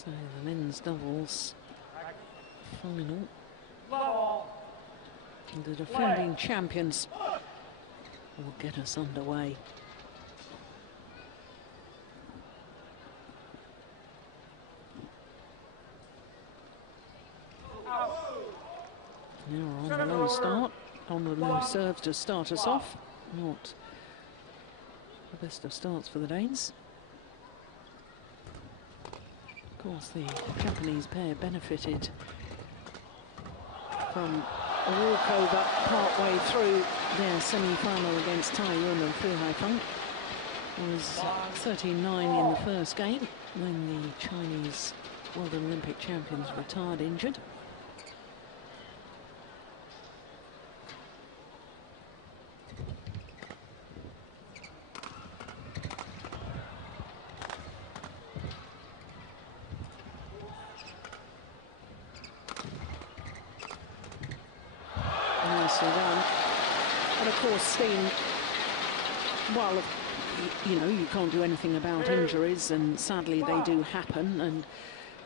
So the men's doubles final. And the defending champions will get us underway. Now we're on the low start, on the low serves to start us off. Not the best of starts for the Danes. Of course, the Japanese pair benefited from a walkover partway through their semi-final against Tai Yun and Fu Haifeng. It was 13-9 in the first game when the Chinese World Olympic champions retired injured. And of course, Steen, while you know you can't do anything about injuries, and sadly they do happen,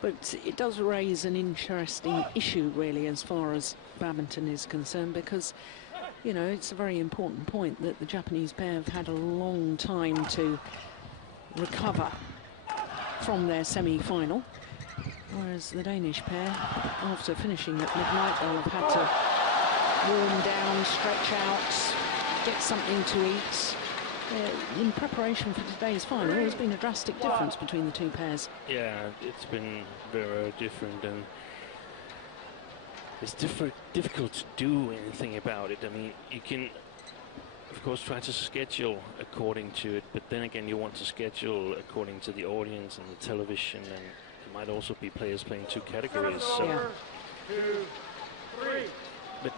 but it does raise an interesting issue really as far as badminton is concerned, because you know it's a very important point that the Japanese pair have had a long time to recover from their semi-final, whereas the Danish pair, after finishing at midnight, they'll have had to warm down, stretch out, get something to eat. In preparation for today's final, there's been a drastic difference between the two pairs. Yeah, it's been very, very different, and it's difficult to do anything about it. I mean, you can, of course, try to schedule according to it, but then again, you want to schedule according to the audience and the television, and there might also be players playing two categories. So. Yeah. 2, 3. But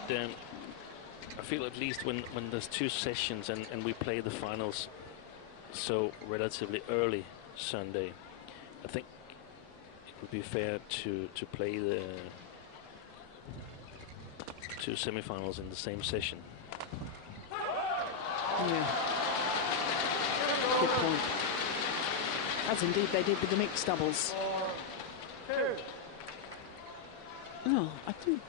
I feel at least when there's two sessions and we play the finals so relatively early Sunday, I think it would be fair to play the two semifinals in the same session. Yeah. Good point. As indeed they did with the mixed doubles. 4, 2. No, I think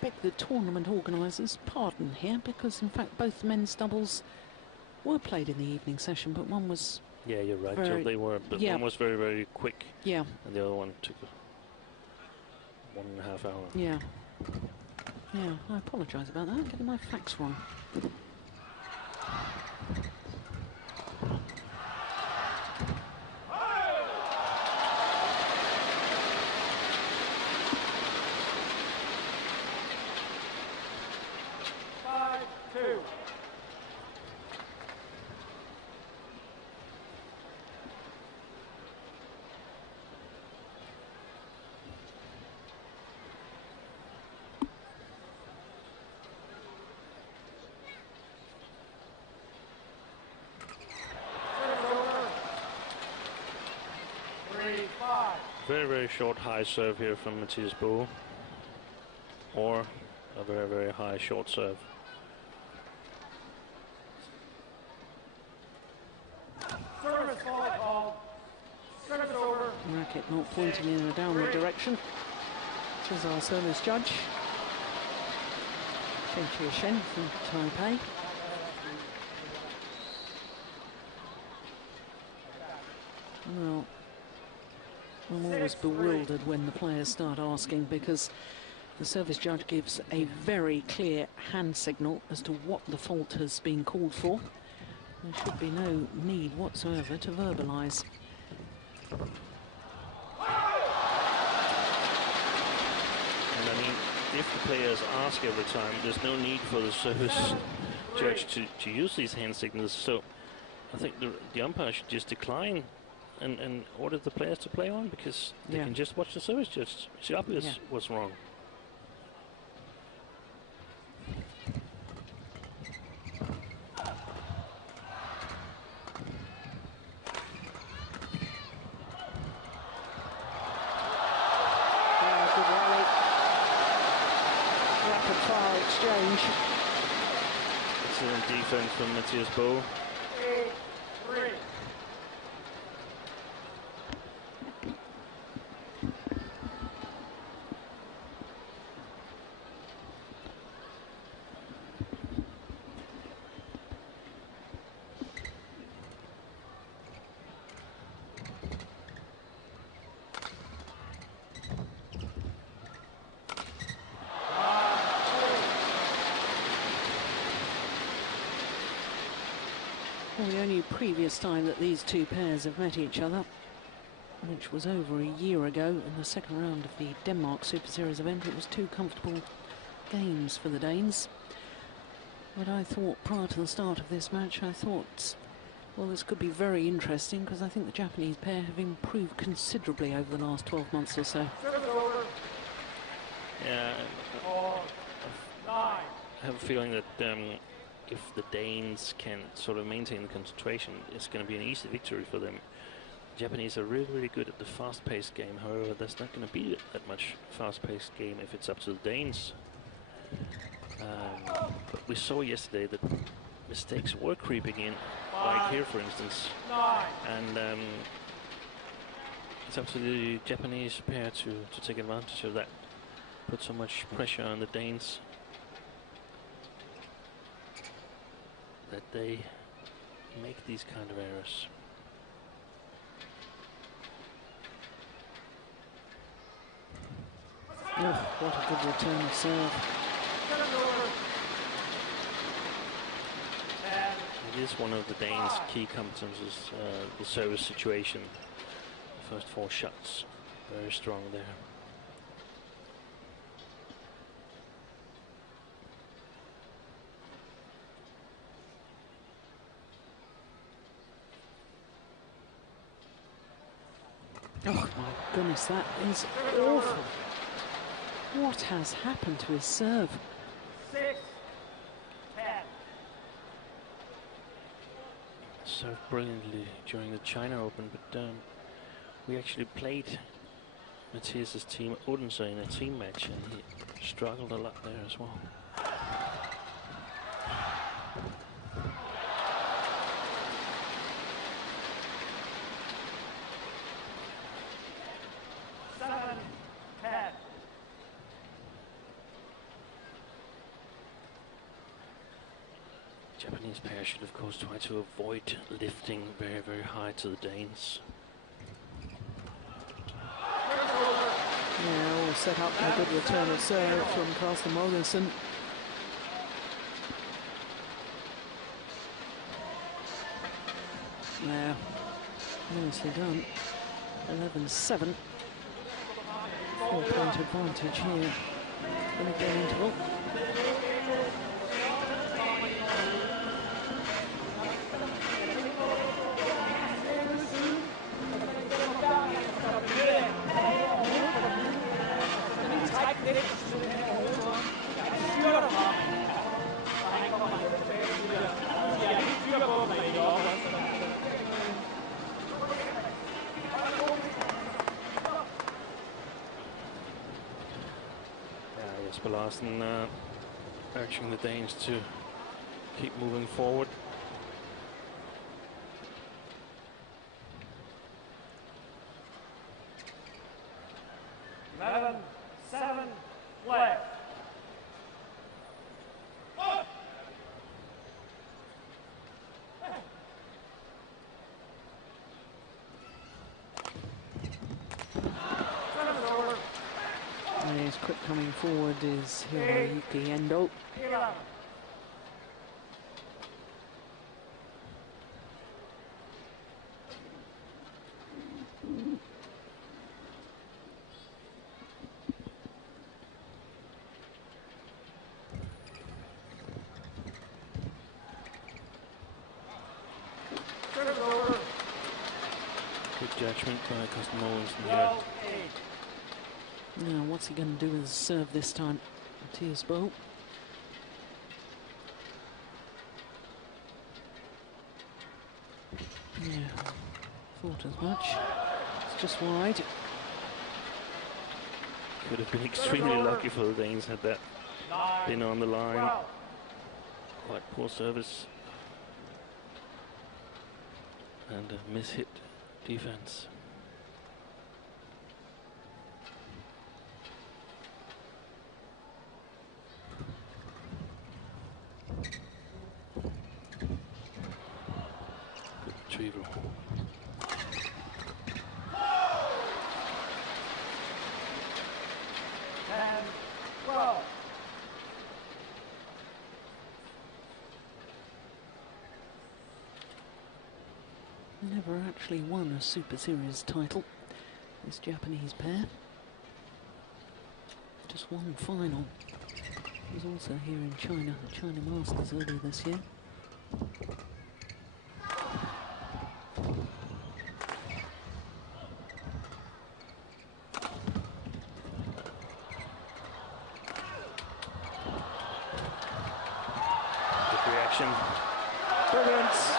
beg the tournament organisers' pardon here, because in fact both men's doubles were played in the evening session, but one was... Yeah, you're right, Jill, they were, but one was very, very quick. Yeah. And the other one took 1.5 hours. Yeah. Yeah, I apologise about that, I'm getting my facts wrong. Very, very short high serve here from Mathias Boe, or a very, very high short serve. Service called. Service over. Racket not pointing in a downward direction. This is our service judge, Kenichi Hayakawa from Taipei. Well, I'm always bewildered when the players start asking, because the service judge gives a very clear hand signal as to what the fault has been called for. There should be no need whatsoever to verbalise. And I mean, if the players ask every time, there's no need for the service judge to use these hand signals. So I think the umpire should just decline and order the players to play on, because they can just watch the service judge. It's obvious what's wrong. Good rally. Rapid fire exchange. Excellent defense from Mathias Boe. 3. Well, the only previous time that these two pairs have met each other, which was over a year ago in the second round of the Denmark Super Series event, it was 2 comfortable games for the Danes. But I thought prior to the start of this match, I thought, well, this could be very interesting because I think the Japanese pair have improved considerably over the last 12 months or so. Yeah, I have a feeling that if the Danes can sort of maintain the concentration, it's going to be an easy victory for them. The Japanese are really, really good at the fast-paced game. However, there's not going to be that much fast-paced game if it's up to the Danes. But we saw yesterday that mistakes were creeping in, like here, for instance. And it's up to the Japanese pair to take advantage of that. Put so much pressure on the Danes that they make these kind of errors. Oh, what a good return of serve. It is one of the Danes' key competences, the service situation. The first 4 shots, very strong there. Oh my goodness, that is awful. What has happened to his serve? 6-10. Served brilliantly during the China Open, but we actually played Mathias' team Odense in a team match, and he struggled a lot there as well. Japanese pair should of course try to avoid lifting very, very high to the Danes. Yeah, all set up for a good return of serve from Carsten Mogensen. Yeah, nicely done. 11-7. 4-point advantage here in the game interval. Larsen urging the Danes to keep moving forward. Seven left. His quick coming forward is Hiroyuki Endo. Good judgment by Carsten Mogensen here. Now, what's he going to do with his serve this time? Mathias Boe. Yeah, thought as much. It's just wide. Could have been extremely lucky for the Danes had that been on the line. Quite poor service. And a mishit defense. Retrieval. And 12. Never actually won a Super Series title, this Japanese pair. Just one final. It was also here in China, the China Masters earlier this year. Good reaction. Brilliant.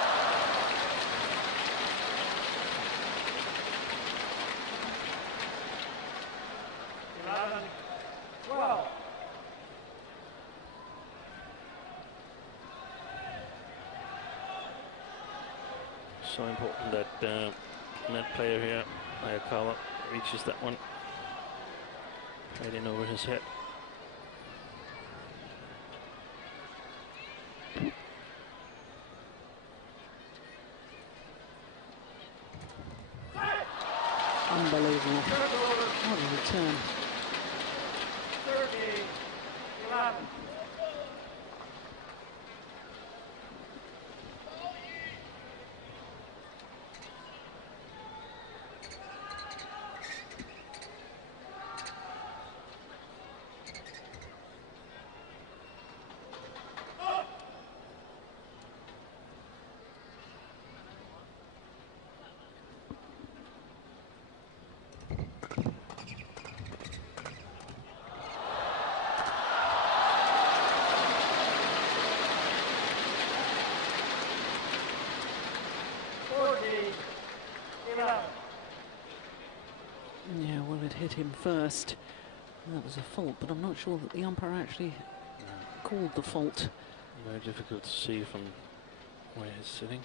So important that net player here, Hayakawa, reaches that one. Right in over his head. Unbelievable. What a return. 30-11. Yeah, well, it hit him first. That was a fault, but I'm not sure that the umpire actually called the fault. Very difficult to see from where he's sitting.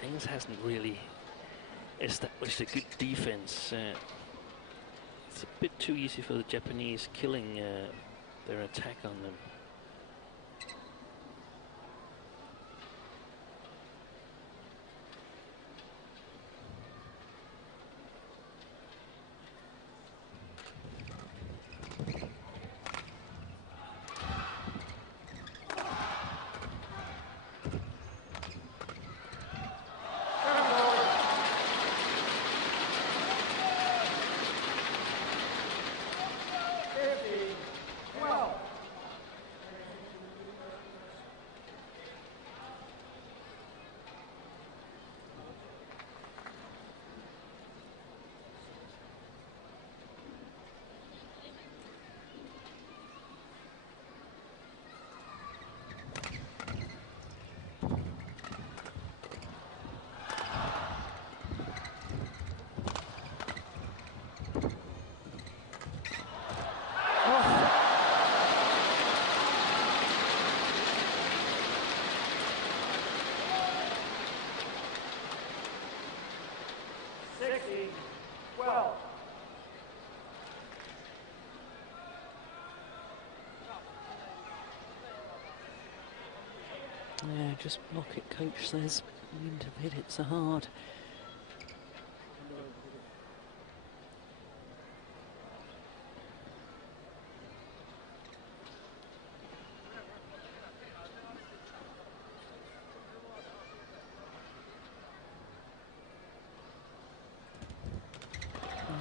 Dings hasn't really established a good defense. It's a bit too easy for the Japanese, killing their attack on them. Yeah, just block it, coach says. You need to hit it so hard.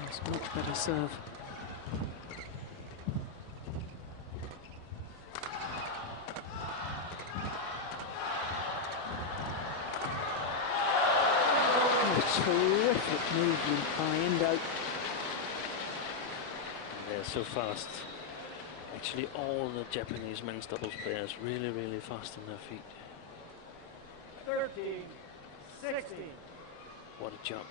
It's a much better serve. Terrific movement by Endo. They're so fast. Actually, all the Japanese men's doubles players really, really fast on their feet. 13-16. What a jump.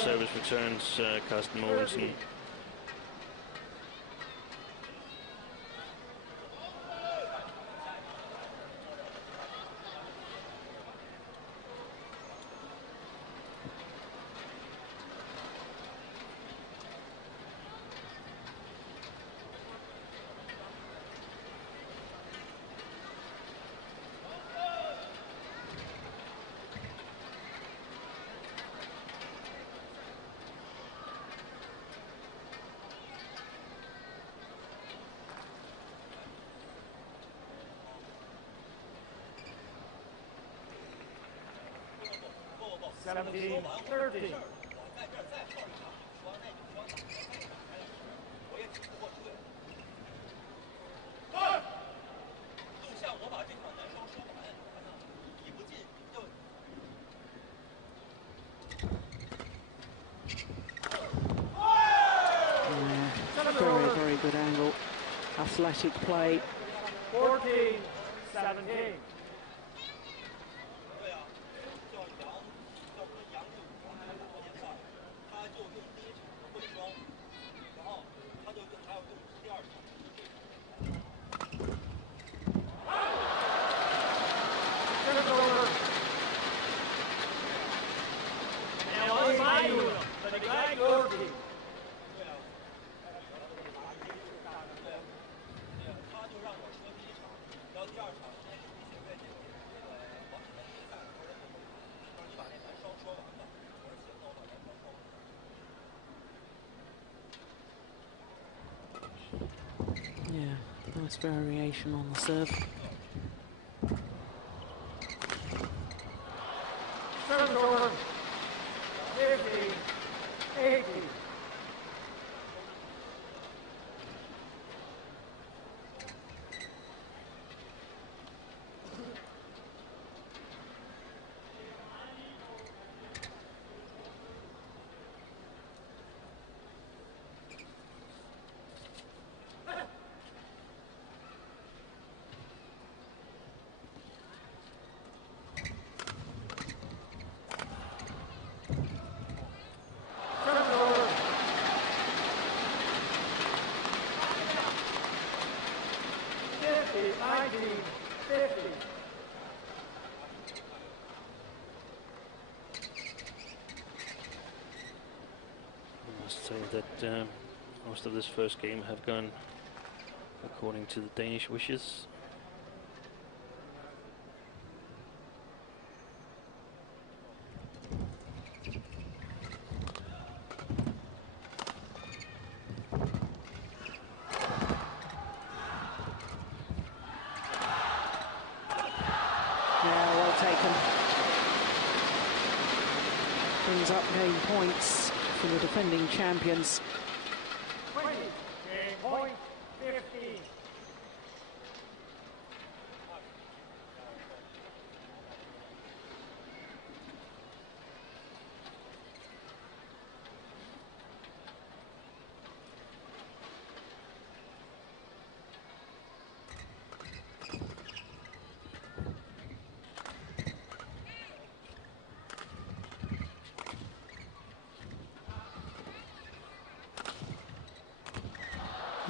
service returns, Carsten Mogensen. Seventeen, 13. Very, very good angle. Athletic play. 14, 17. Nice variation on the serve. Service over. 15, 18. Say that most of this first game have gone according to the Danish wishes. Yeah, well taken. Brings up game points for the defending champions. 20, game point, 15.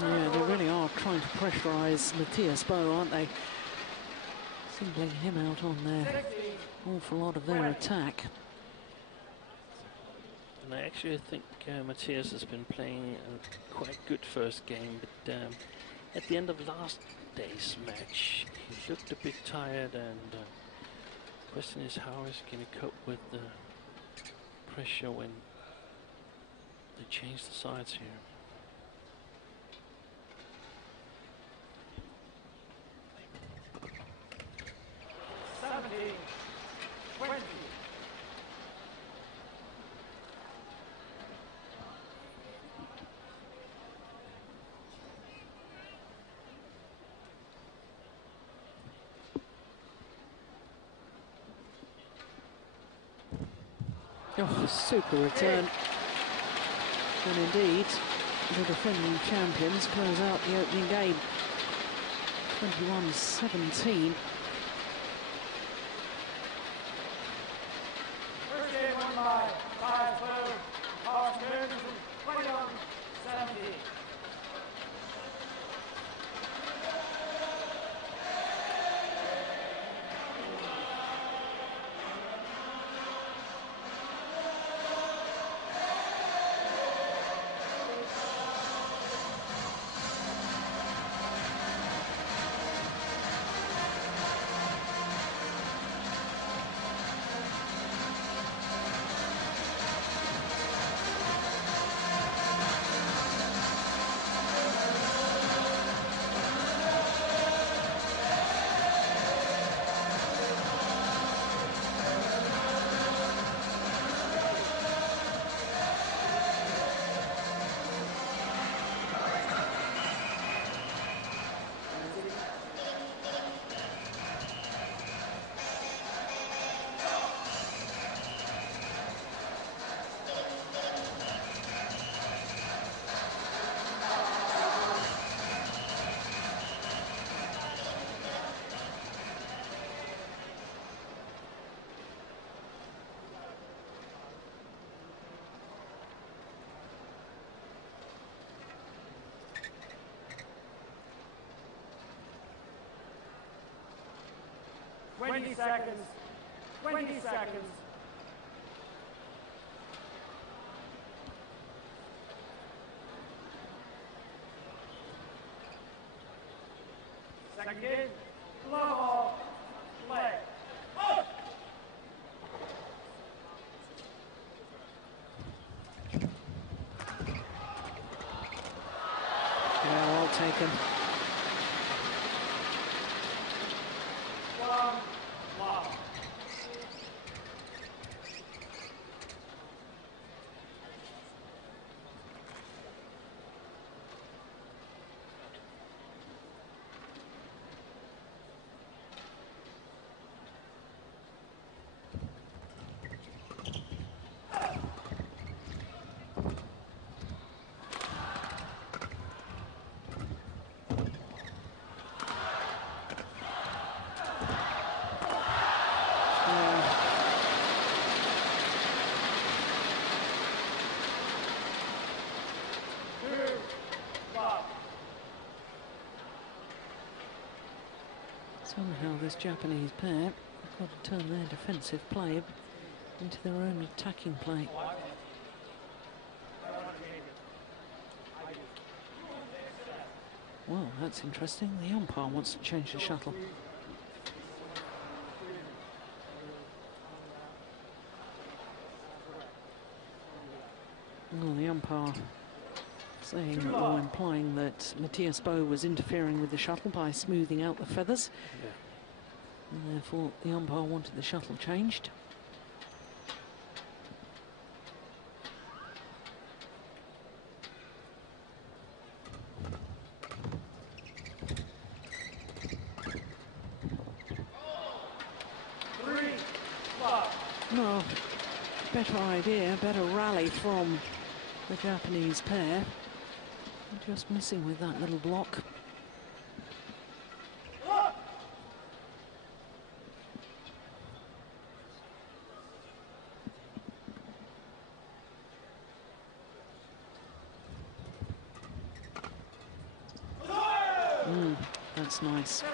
Yeah, they really are trying to pressurise Mathias Boe, aren't they? Singling him out on their awful lot of their attack. And I actually think Mathias has been playing a quite good first game, but at the end of last day's match, he looked a bit tired, and the question is, how is he going to cope with the pressure when they change the sides here? Oh, super return. And indeed, the defending champions close out the opening game. 21-17. First game won by 5-2. 20 seconds. 20 seconds. Second game. Level. Play. Yeah, well taken. Wow. Somehow this Japanese pair have got to turn their defensive play into their own attacking play. Well, that's interesting. The umpire wants to change the shuttle. Well, the umpire saying or implying that Mathias Boe was interfering with the shuttle by smoothing out the feathers. Yeah. And therefore the umpire wanted the shuttle changed. No, better idea, better rally from the Japanese pair. Just missing with that little block. That's nice.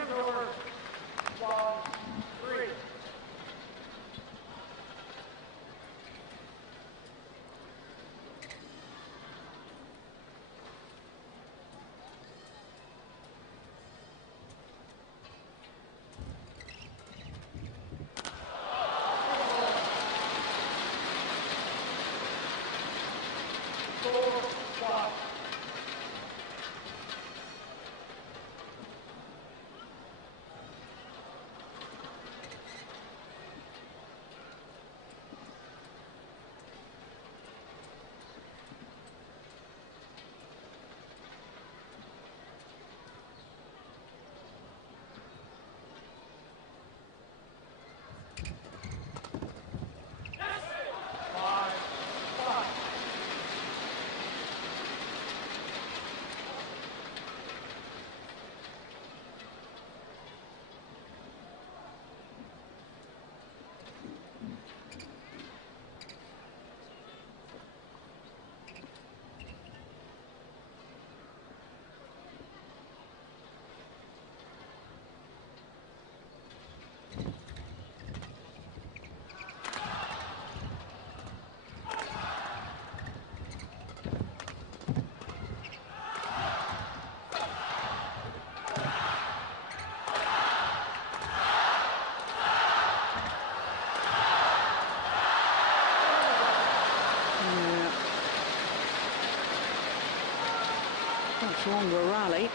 Much longer rally.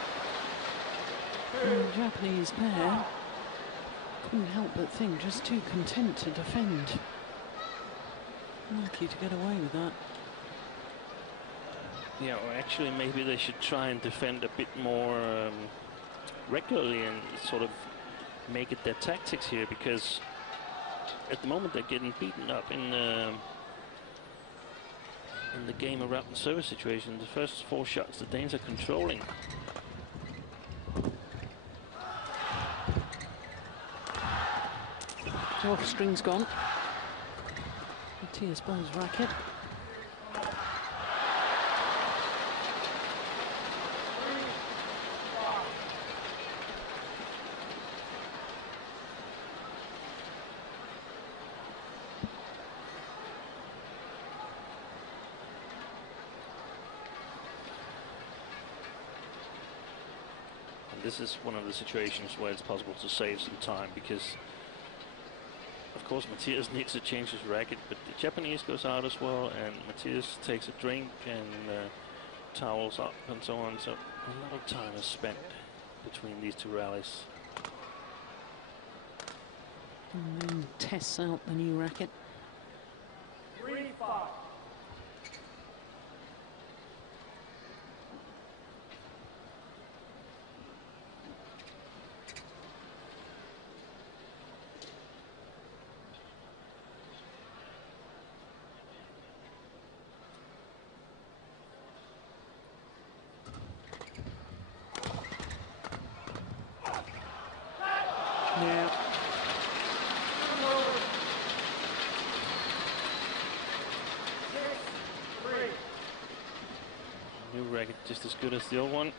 And the Japanese pair couldn't help but think just too content to defend. Lucky to get away with that. Yeah, or actually maybe they should try and defend a bit more regularly and sort of make it their tactics here, because at the moment they're getting beaten up in the game around the service situation. The first 4 shots the Danes are controlling. Oh, string's gone. Mathias Boe's racket. this is one of the situations where it's possible to save some time, because of course Mathias needs to change his racket, but the Japanese goes out as well, and Mathias takes a drink and towels up and so on. So a lot of time is spent between these two rallies. And then tests out the new racket. 3-5. Yeah. New racket just as good as the old one.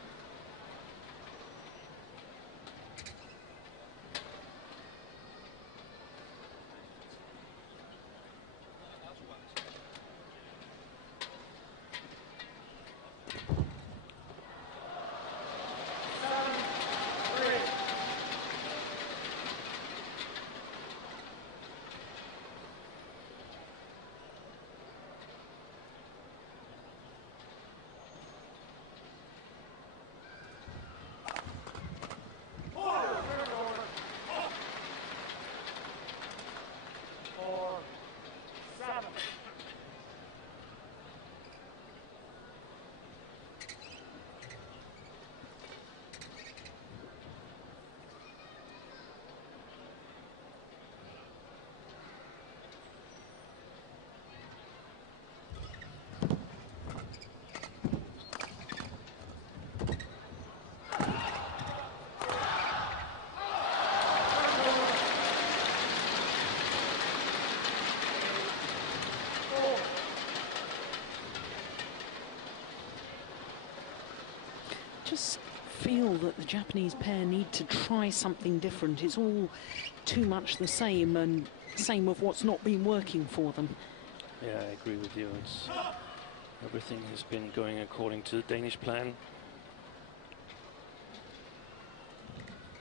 Just feel that the Japanese pair need to try something different. It's all too much the same, and same of what's not been working for them. Yeah, I agree with you. It's everything has been going according to the Danish plan.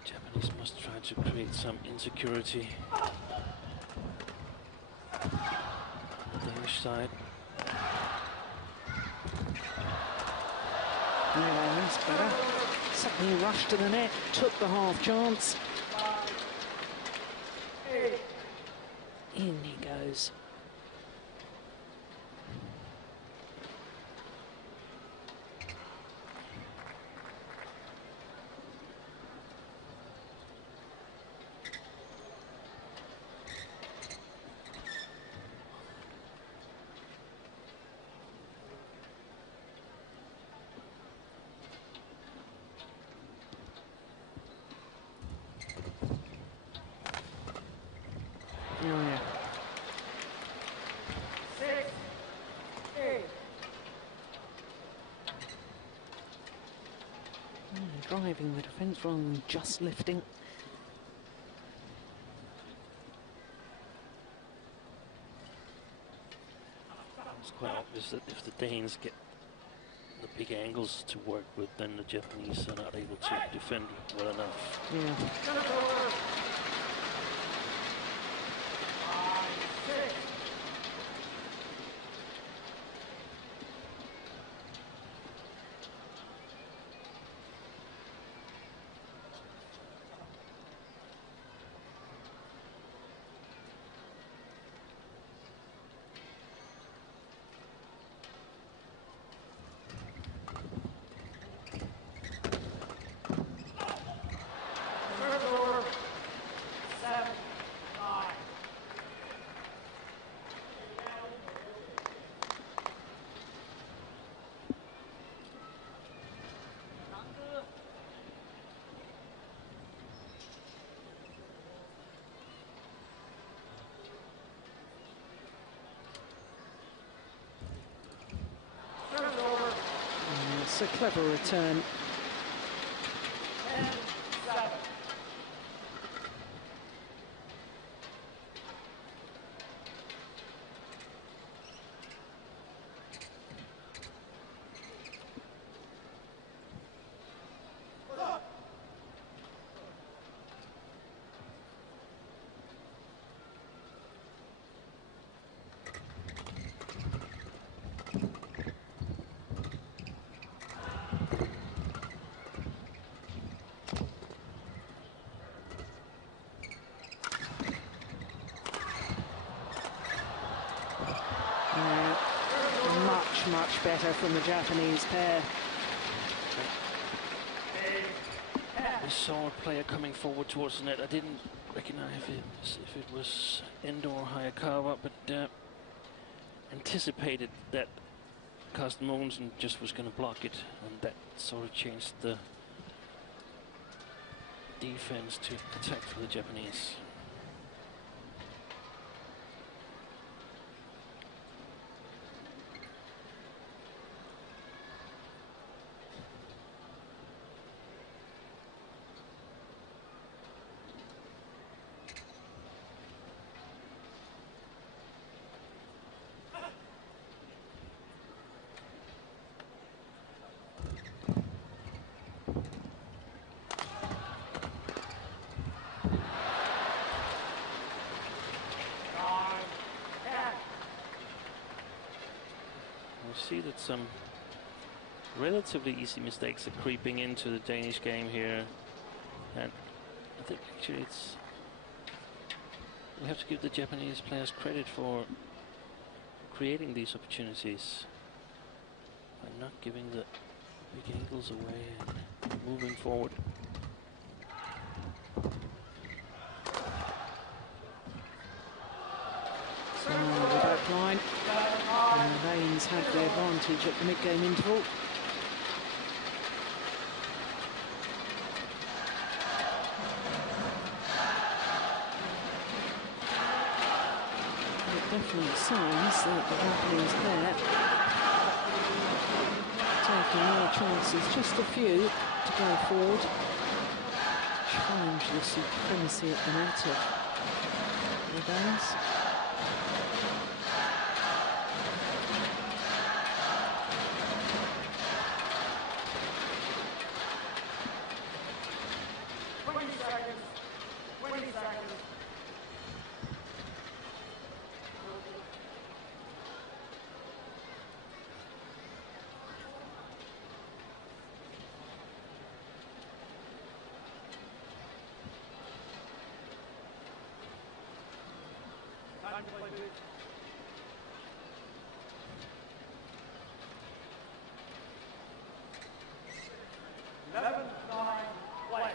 Japanese must try to create some insecurity on the Danish side. Yeah, that's better. Suddenly rushed to the net, took the half chance. In he goes. Oh, yeah. 6-8. Driving the defence rather than just lifting. It's quite obvious that if the Danes get the big angles to work with, then the Japanese are not able to defend well enough. Yeah. It's a clever return. 10-7. much better from the Japanese pair. We saw a player coming forward towards the net. I didn't recognize if it was Endo or Hayakawa, but anticipated that Carsten Mogensen just was going to block it, and that sort of changed the defense to attack for the Japanese. See that some relatively easy mistakes are creeping into the Danish game here, and I think actually we have to give the Japanese players credit for creating these opportunities by not giving the big angles away and moving forward. Back line. And the Danes had the advantage at the mid-game interval. Definite signs that the Japanese pair taking more chances, just a few to go forward, challenge the supremacy at the net of the Danes. Time to play, please. 11-9, play.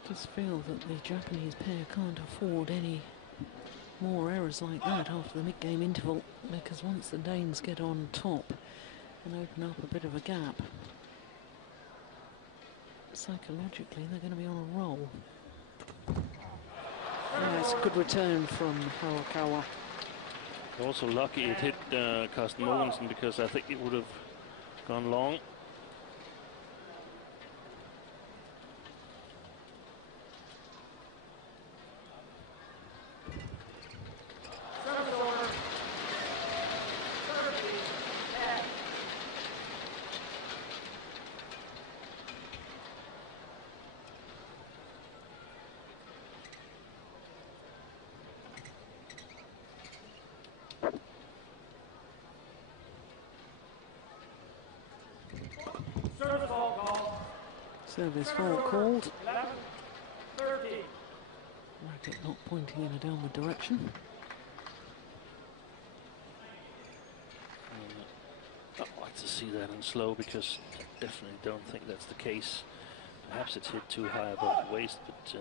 I just feel that the Japanese pair can't afford any more errors like that after the mid-game interval, because once the Danes get on top and open up a bit of a gap, psychologically they're going to be on a roll. Yes, good return from Hayakawa. Also lucky it hit Carsten Mogensen, because I think it would have gone long. Service foul called. 11-13. Racket not pointing in a downward direction. I'd like to see that in slow, because I definitely don't think that's the case. Perhaps it's hit too high above the waist, but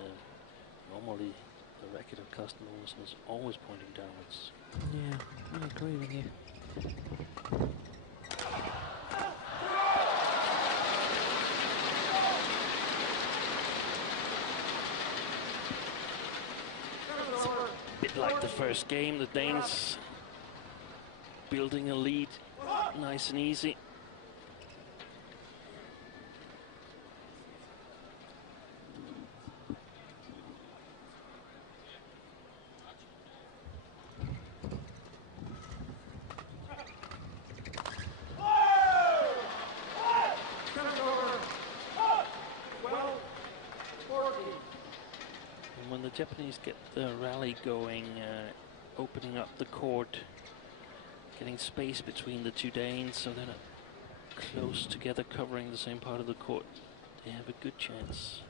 normally the racket of Carsten Mogensen is always pointing downwards. Yeah, I agree with you. Bit like the first game, the Danes building a lead nice and easy. when the Japanese get the rally going, opening up the court, getting space between the two Danes so they're not close together covering the same part of the court, they have a good chance.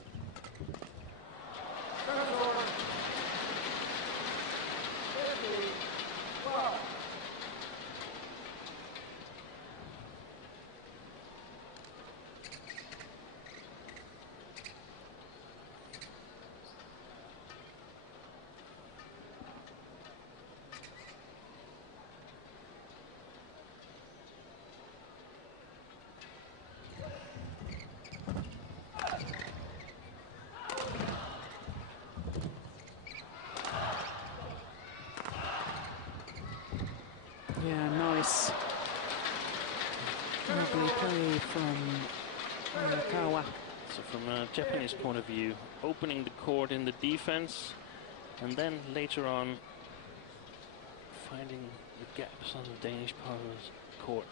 Yeah, nice. Lovely play from Hayakawa. So from a Japanese point of view, opening the court in the defense, and then later on finding the gaps on the Danish part of the court.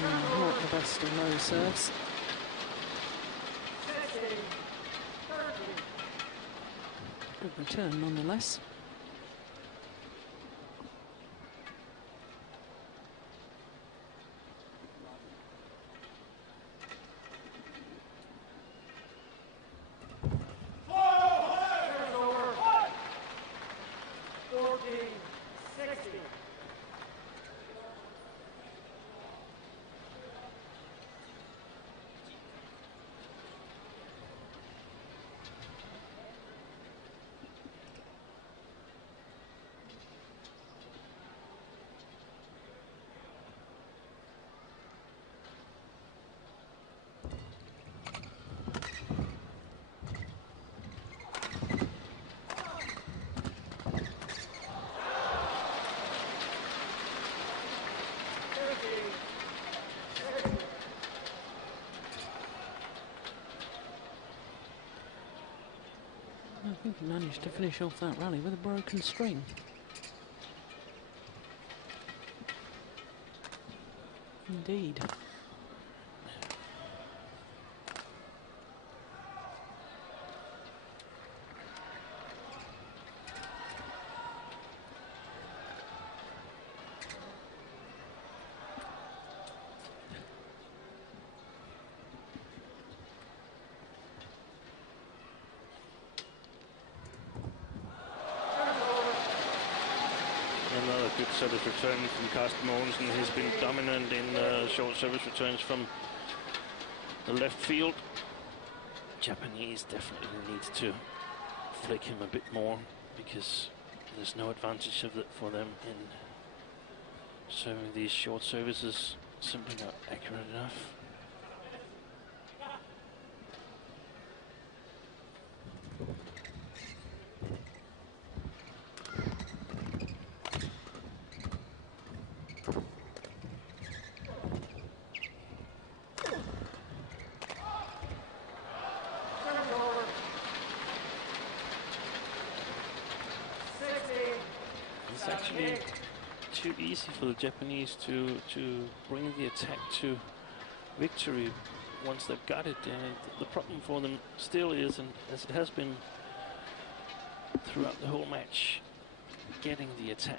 Not the best of low serves. Good return nonetheless. I think he managed to finish off that rally with a broken string. Indeed. Another good service return from Carsten Mogensen. He's been dominant in short service returns from the left field. Japanese definitely need to flick him a bit more because there's no advantage of it for them in serving these short services. Simply not accurate enough. It's actually too easy for the Japanese to bring the attack to victory once they've got it. And the problem for them still is, and as it has been throughout the whole match, getting the attack.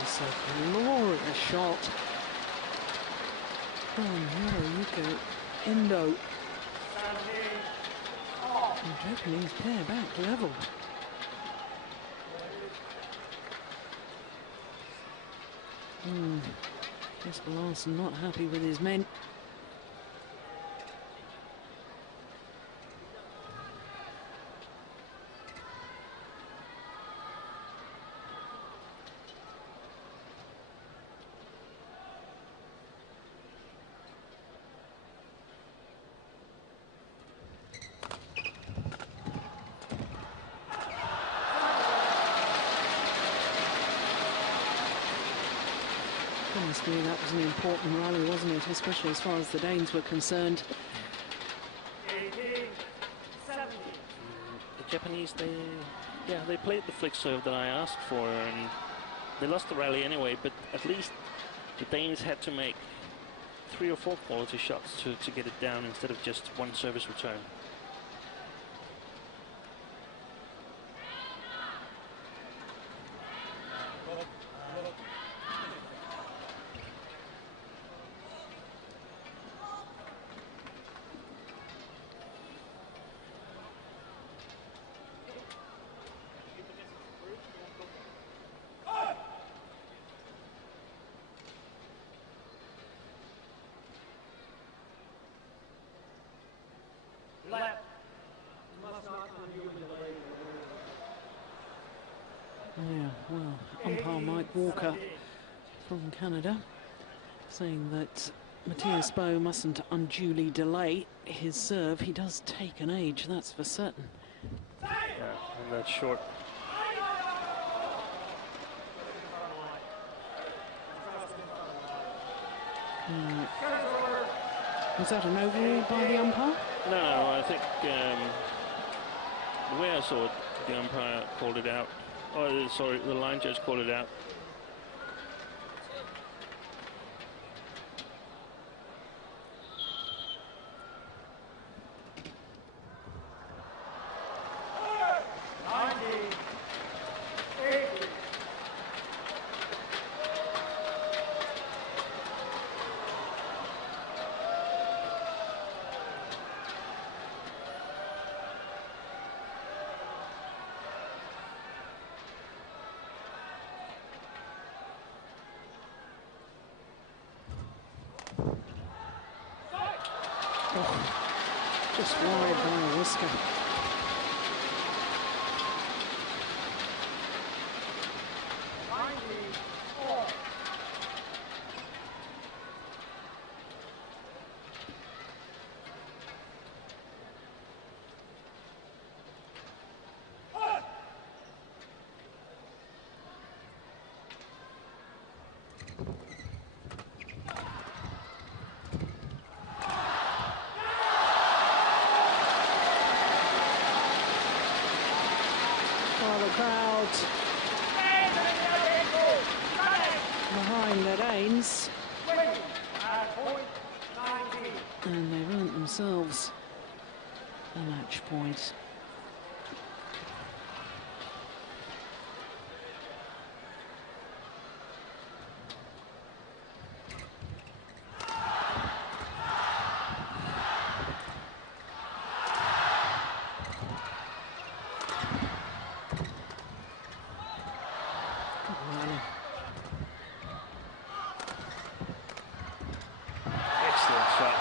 It's a glorious shot from Hiroyuki Endo. The Japanese pair back level. Jesper Larsen not happy with his men. Goodness me, that was an important rally, wasn't it? Especially as far as the Danes were concerned. 18, 17. The Japanese, they played the flick serve that I asked for, and they lost the rally anyway, but at least the Danes had to make 3 or 4 quality shots to get it down instead of just one service return. Left. Must not undo delay. Yeah, well, umpire Mike Walker from Canada saying that Mathias Boe mustn't unduly delay his serve. He does take an age, that's for certain. Yeah, and that's short. Was that an overrule by the umpire? No, I think the way I saw it, the umpire called it out. Oh, sorry, the line judge called it out. Just wide by a whisker. Crowd behind the Danes, and they've earned themselves a match point. Excellent shot.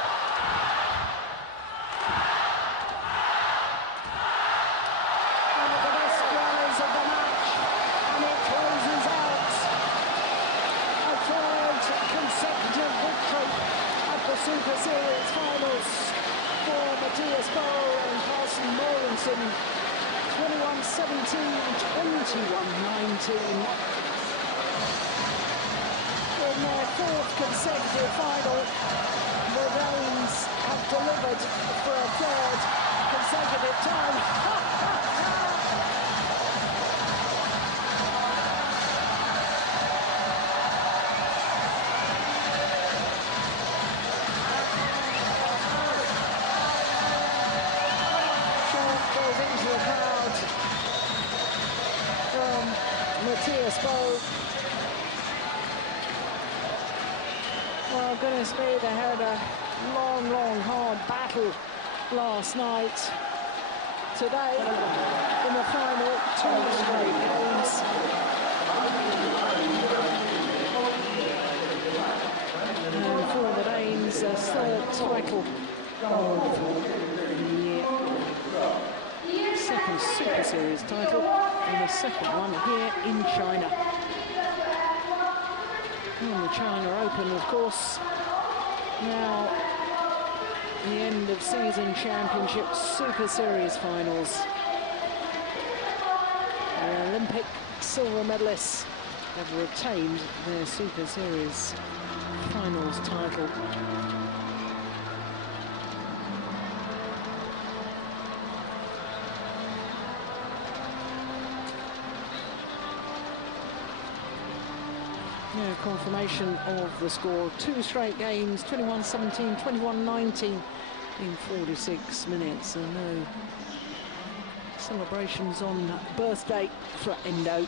One of the best rallies of the match, and it closes out a third consecutive victory at the Super Series finals for Mathias Boe and Carsten Mogensen. 21-17, 21-19. In their fourth consecutive final, the Danes have delivered for a third consecutive time. Shout goes into the crowd from Mathias Boe. Well, goodness me, they had a long, hard battle last night. Today, in the final, 2 straight games. And for the Danes, a third title of the year. Second Super Series title, and the second one here in China. And the China Open, of course, now the end of season championship Super Series finals. The Olympic silver medalists have retained their Super Series finals title. Yeah, confirmation of the score. 2 straight games, 21-17, 21-19 in 46 minutes. And no celebrations on birthday for Endo.